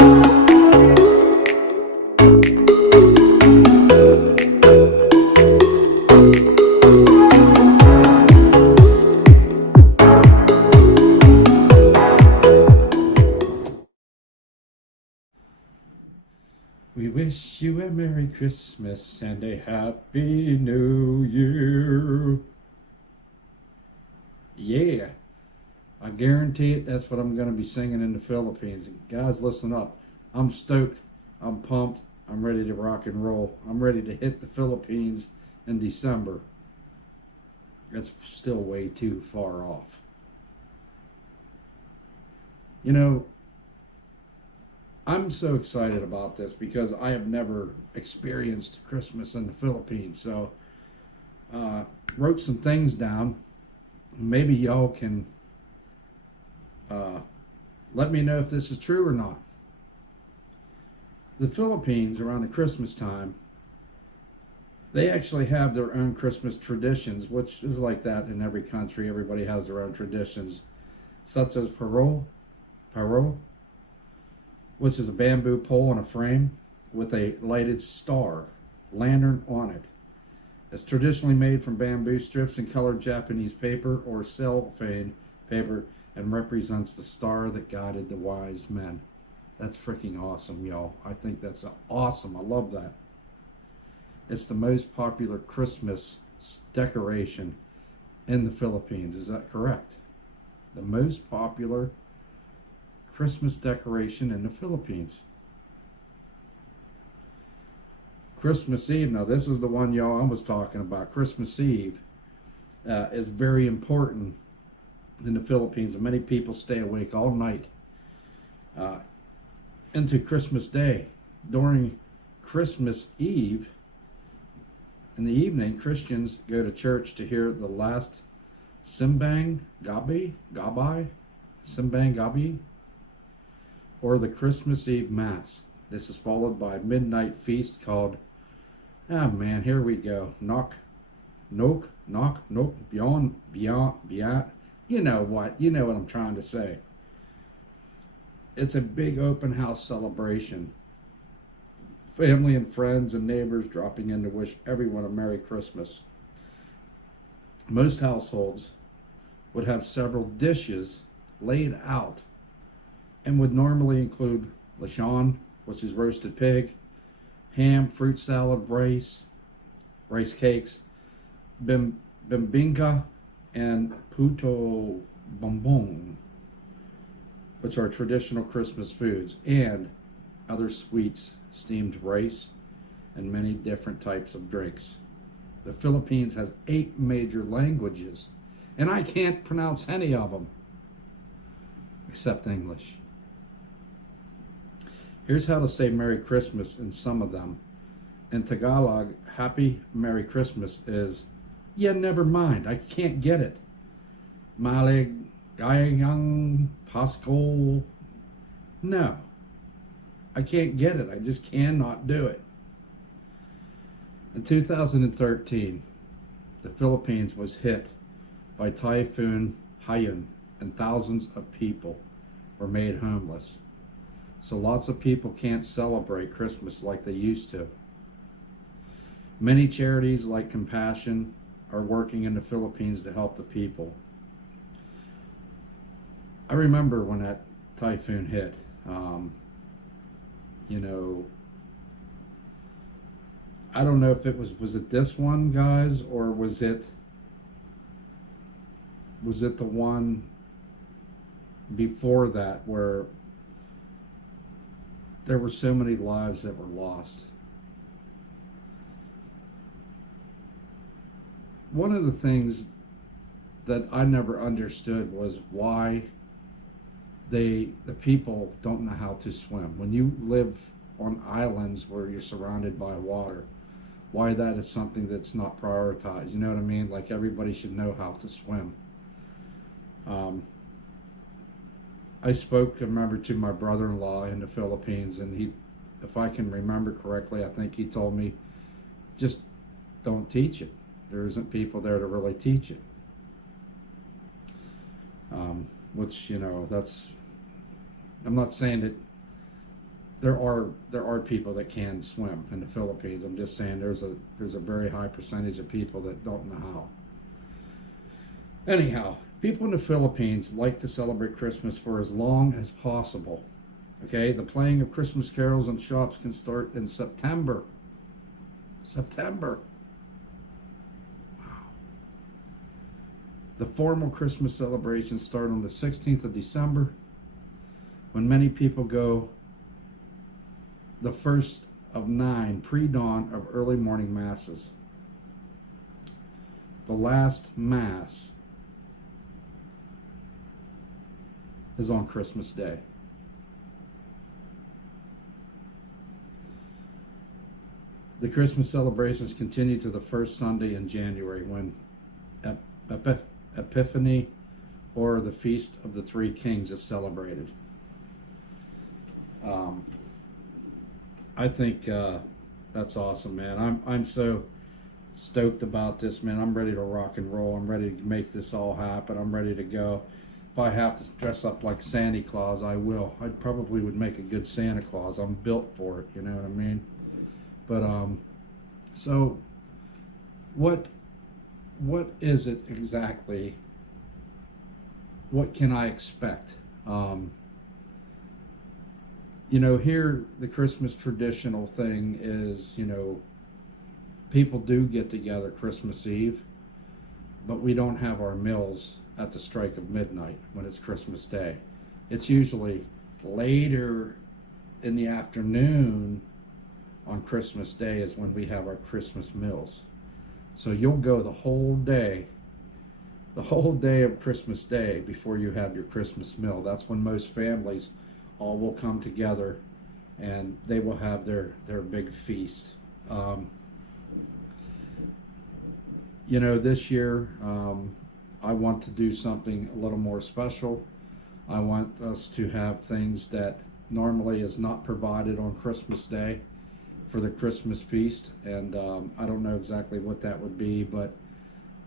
We wish you a Merry Christmas and a Happy New Year. Yeah, I guarantee it, that's what I'm going to be singing in the Philippines. Guys, listen up. I'm stoked. I'm pumped. I'm ready to rock and roll. I'm ready to hit the Philippines in December. It's still way too far off. You know, I'm so excited about this because I have never experienced Christmas in the Philippines. So, wrote some things down. Maybe y'all can let me know if this is true or not. The Philippines, around the Christmas time, they actually have their own Christmas traditions, which is like that in every country. Everybody has their own traditions, such as paro, which is a bamboo pole in a frame with a lighted star lantern on it. It's traditionally made from bamboo strips and colored Japanese paper or cellophane paper and represents the star that guided the wise men. That's freaking awesome, y'all. I think that's awesome. I love that. It's the most popular Christmas decoration in the Philippines. Is that correct? The most popular Christmas decoration in the Philippines. Christmas Eve, now this is the one y'all I was talking about. Christmas Eve is very important in the Philippines, and many people stay awake all night into Christmas Day. During Christmas Eve, in the evening, Christians go to church to hear the last Simbang Gabi, or the Christmas Eve Mass. This is followed by a midnight feast called, here we go, Knock, Beyond, you know what I'm trying to say. It's a big open house celebration. Family and friends and neighbors dropping in to wish everyone a Merry Christmas. Most households would have several dishes laid out and would normally include lechon, which is roasted pig, ham, fruit salad, rice cakes, bimbinga, and puto bombong, which are traditional Christmas foods, and other sweets, steamed rice, and many different types of drinks. The Philippines has 8 major languages, and I can't pronounce any of them except English. Here's how to say Merry Christmas in some of them. In Tagalog, Happy Merry Christmas is, yeah, never mind, I can't get it. Maligayang Pasko. No, I can't get it. I just cannot do it. In 2013, the Philippines was hit by Typhoon Haiyan, and thousands of people were made homeless. So lots of people can't celebrate Christmas like they used to. Many charities like Compassion are working in the Philippines to help the people. I remember when that typhoon hit, I don't know if it was it this one, guys, or was it the one before that where there were so many lives that were lost. One of the things that I never understood was why the people don't know how to swim. When you live on islands where you're surrounded by water, why that is something that's not prioritized. You know what I mean? Like, everybody should know how to swim. I remember, to my brother-in-law in the Philippines, and he, if I can remember correctly, I think he told me, just don't teach it. There isn't people there to really teach it. Which, that's, I'm not saying that there are people that can swim in the Philippines. I'm just saying there's a very high percentage of people that don't know how. Anyhow, people in the Philippines like to celebrate Christmas for as long as possible. Okay, the playing of Christmas carols in shops can start in September. September. The formal Christmas celebrations start on the 16th of December, when many people go the first of 9 pre-dawn of early morning masses. The last mass is on Christmas Day. The Christmas celebrations continue to the first Sunday in January, when Epiphany, or the Feast of the Three Kings, is celebrated. I think that's awesome, man. I'm so stoked about this, man. I'm ready to rock and roll. I'm ready to make this all happen. I'm ready to go. If I have to dress up like Santa Claus, I will. I probably would make a good Santa Claus. I'm built for it, you know what I mean? But so what is it exactly? What can I expect? Here the Christmas traditional thing is, people do get together Christmas Eve, but we don't have our meals at the strike of midnight when it's Christmas Day. It's usually later in the afternoon on Christmas Day is when we have our Christmas meals. So you'll go the whole day of Christmas Day before you have your Christmas meal. That's when most families all will come together and they will have their big feast. This year I want to do something a little more special. I want us to have things that normally is not provided on Christmas Day for the Christmas feast, and I don't know exactly what that would be, but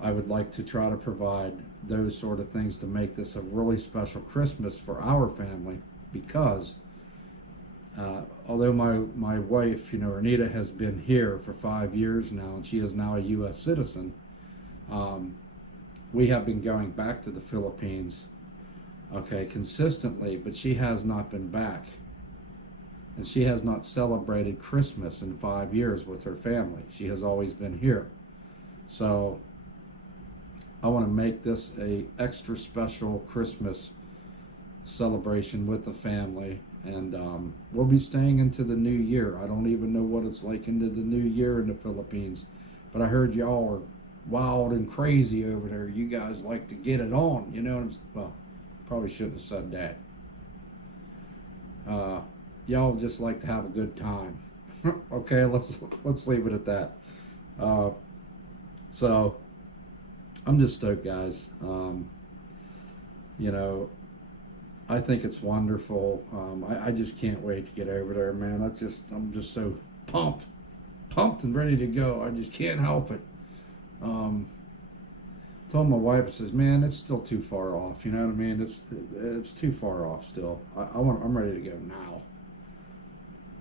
I would like to try to provide those sort of things to make this a really special Christmas for our family, because although my wife, Ernita, has been here for 5 years now, and she is now a U.S. citizen, we have been going back to the Philippines, consistently, but she has not been back. And she has not celebrated Christmas in 5 years with her family. She has always been here. So I want to make this a extra special Christmas celebration with the family. And we'll be staying into the new year. I don't even know what it's like into the new year in the Philippines. But I heard y'all are wild and crazy over there. You guys like to get it on. Well, probably shouldn't have said that. Y'all just like to have a good time. Okay, let's leave it at that. So I'm just stoked, guys. I think it's wonderful. I just can't wait to get over there, man. I'm just so pumped and ready to go. I just can't help it. Told my wife, I says, man, it's still too far off. You know what I mean? It's too far off still. I'm ready to go now.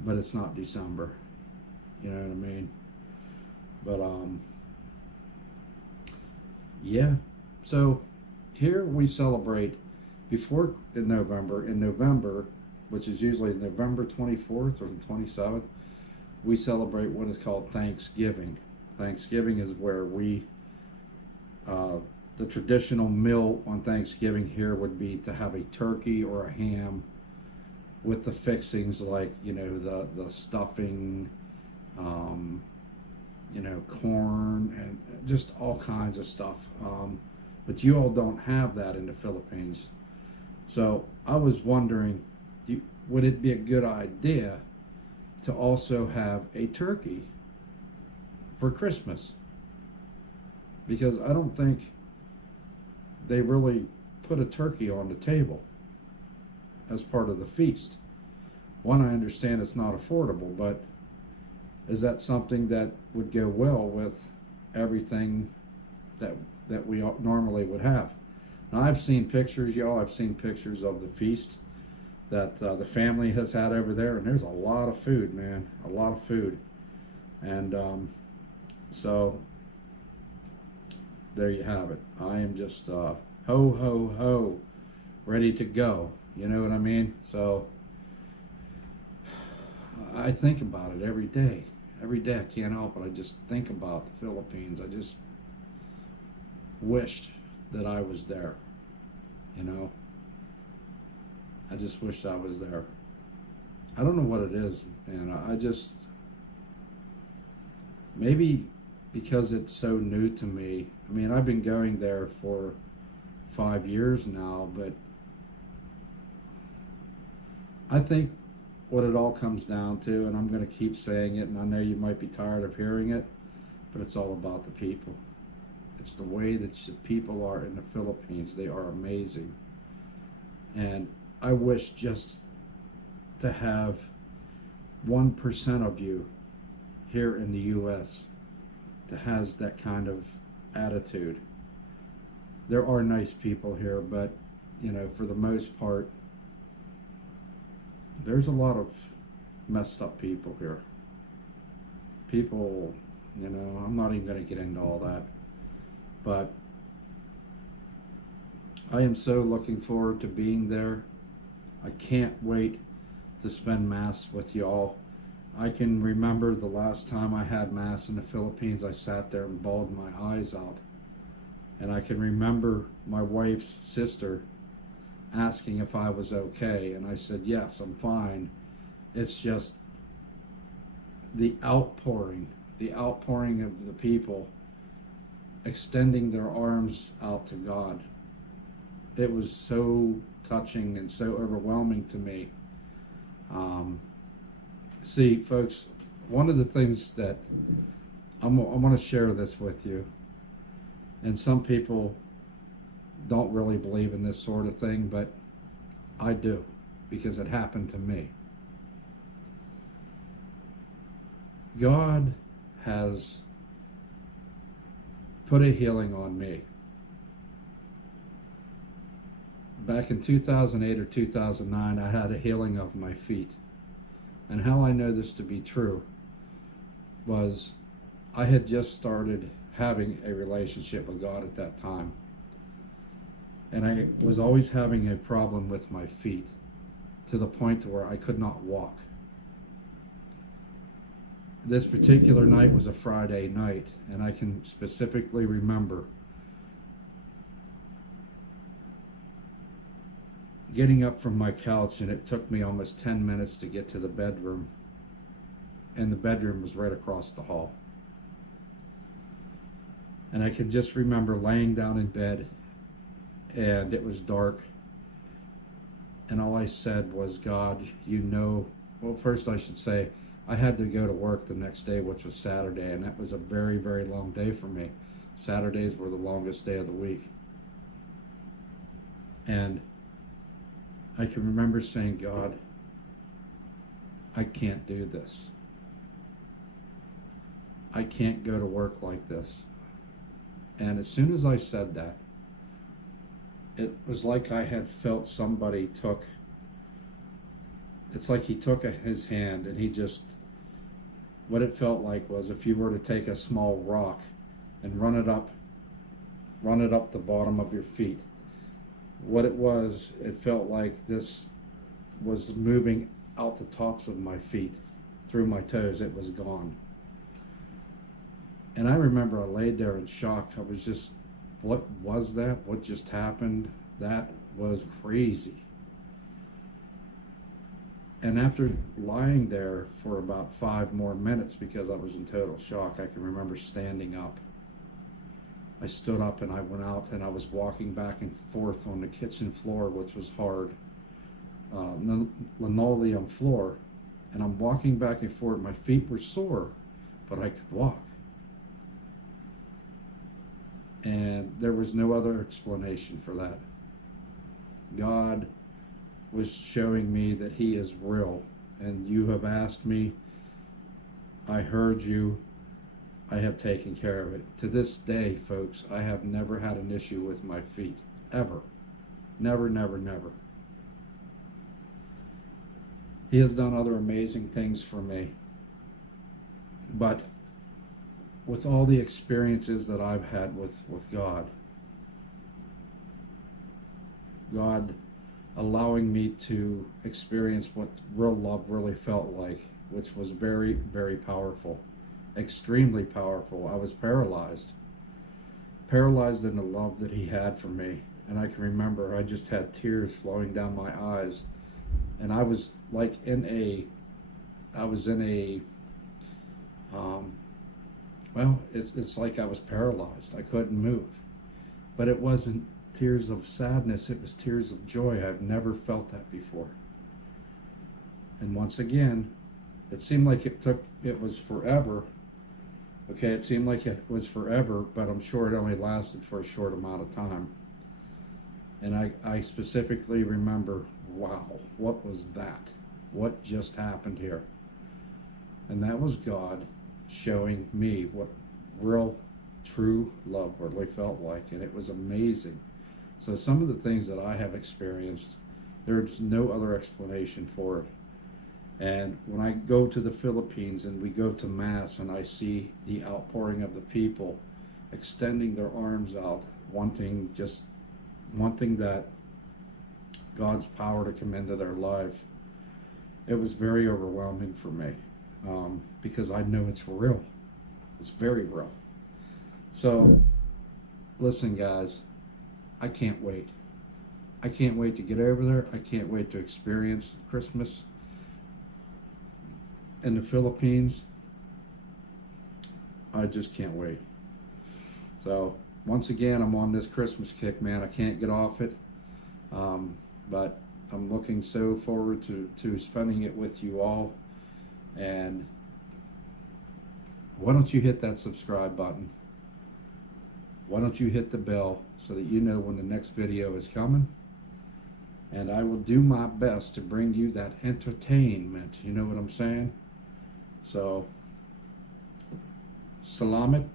But it's not December. You know what I mean? But yeah. So here we celebrate in November, which is usually November 24th or the 27th, we celebrate what is called Thanksgiving. Thanksgiving is where the traditional meal on Thanksgiving here would be to have a turkey or a ham with the fixings like, the stuffing, corn, and just all kinds of stuff. But you all don't have that in the Philippines. So I was wondering, would it be a good idea to also have a turkey for Christmas? Because I don't think they really put a turkey on the table as part of the feast. One, I understand it's not affordable, but is that something that would go well with everything that we normally would have? Now, I've seen pictures, y'all. I've seen pictures of the feast. that the family has had over there, and there's a lot of food, man, a lot of food. And so there you have it. I am just ho ho ho, ready to go. You know what I mean? So I think about it every day. Every day I can't help it. I just think about the Philippines. I just wished that I was there. You know, I just wished I was there. I don't know what it is, man. I just, maybe because it's so new to me. I mean, I've been going there for 5 years now, but I think what it all comes down to, and I'm going to keep saying it, and I know you might be tired of hearing it, but it's all about the people. It's the way that the people are in the Philippines. They are amazing. And I wish just to have 1% of you here in the U.S. that has that kind of attitude. There are nice people here, but, you know, for the most part, there's a lot of messed up people here. People, you know, I'm not even going to get into all that. But I am so looking forward to being there. I can't wait to spend Mass with y'all. I can remember the last time I had Mass in the Philippines, I sat there and bawled my eyes out. And I can remember my wife's sister asking if I was okay, and I said, yes, I'm fine. It's just the outpouring of the people extending their arms out to God. It was so touching and so overwhelming to me. See, folks, one of the things that I want to share this with you, and some people don't really believe in this sort of thing, but I do, because it happened to me. God has put a healing on me. Back in 2008 or 2009, I had a healing of my feet. And how I know this to be true was I had just started having a relationship with God at that time. And I was always having a problem with my feet to the point to where I could not walk. This particular night was a Friday night, and I can specifically remember getting up from my couch, and it took me almost 10 minutes to get to the bedroom, and the bedroom was right across the hall. And I can just remember laying down in bed, and it was dark, and all I said was, God, you know, well, first I should say, I had to go to work the next day, which was Saturday, and that was a very, very long day for me. Saturdays were the longest day of the week. And I can remember saying, God, I can't do this. I can't go to work like this. And as soon as I said that, it was like I had felt somebody took, it's like he took his hand and he just, what it felt like was if you were to take a small rock and run it up the bottom of your feet. What it was, it felt like this was moving out the tops of my feet, through my toes. It was gone. And I remember I laid there in shock. I was just, what was that? What just happened? That was crazy. And after lying there for about 5 more minutes, because I was in total shock, I can remember standing up. I stood up and I went out and I was walking back and forth on the kitchen floor, which was hard, linoleum floor. And I'm walking back and forth. My feet were sore, but I could walk. And there was no other explanation for that. God was showing me that he is real. And you have asked me, I heard you, I have taken care of it. To this day, folks, I have never had an issue with my feet, ever. Never, never, never. He has done other amazing things for me. But with all the experiences that I've had with God allowing me to experience what real love really felt like, which was very, very powerful, extremely powerful. I was paralyzed in the love that he had for me. And I can remember I just had tears flowing down my eyes. And I was like I was in a, well, it's like I was paralyzed. I couldn't move. But it wasn't tears of sadness, it was tears of joy. I've never felt that before. And once again, it seemed like it was forever. Okay, it seemed like it was forever, but I'm sure it only lasted for a short amount of time. And I specifically remember, wow, what was that? What just happened here? And that was God showing me what real, true love really felt like, and it was amazing. So some of the things that I have experienced, there's no other explanation for it. And when I go to the Philippines and we go to Mass and I see the outpouring of the people extending their arms out, wanting that God's power to come into their life, it was very overwhelming for me, because I know it's real. It's very real. So, listen, guys, I can't wait. I can't wait to get over there. I can't wait to experience Christmas in the Philippines. I just can't wait. So, once again, I'm on this Christmas kick, man. I can't get off it. But I'm looking so forward to spending it with you all. And why don't you hit that subscribe button? Why don't you hit the bell so that you know when the next video is coming? And I will do my best to bring you that entertainment. You know what I'm saying? So, salamat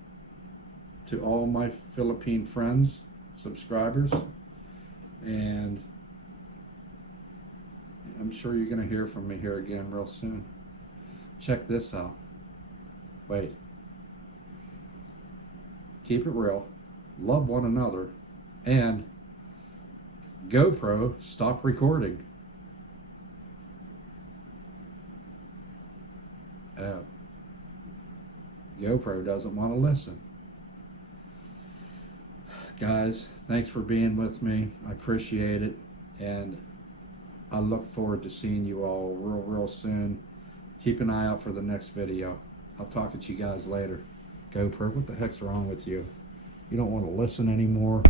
to all my Philippine friends, subscribers, and I'm sure you're going to hear from me here again real soon. Check this out. Wait. Keep it real. Love one another. And GoPro, stop recording. GoPro doesn't want to listen. Guys, thanks for being with me. I appreciate it. And I look forward to seeing you all real soon. Keep an eye out for the next video. I'll talk to you guys later. GoPro, what the heck's wrong with you? You don't want to listen anymore?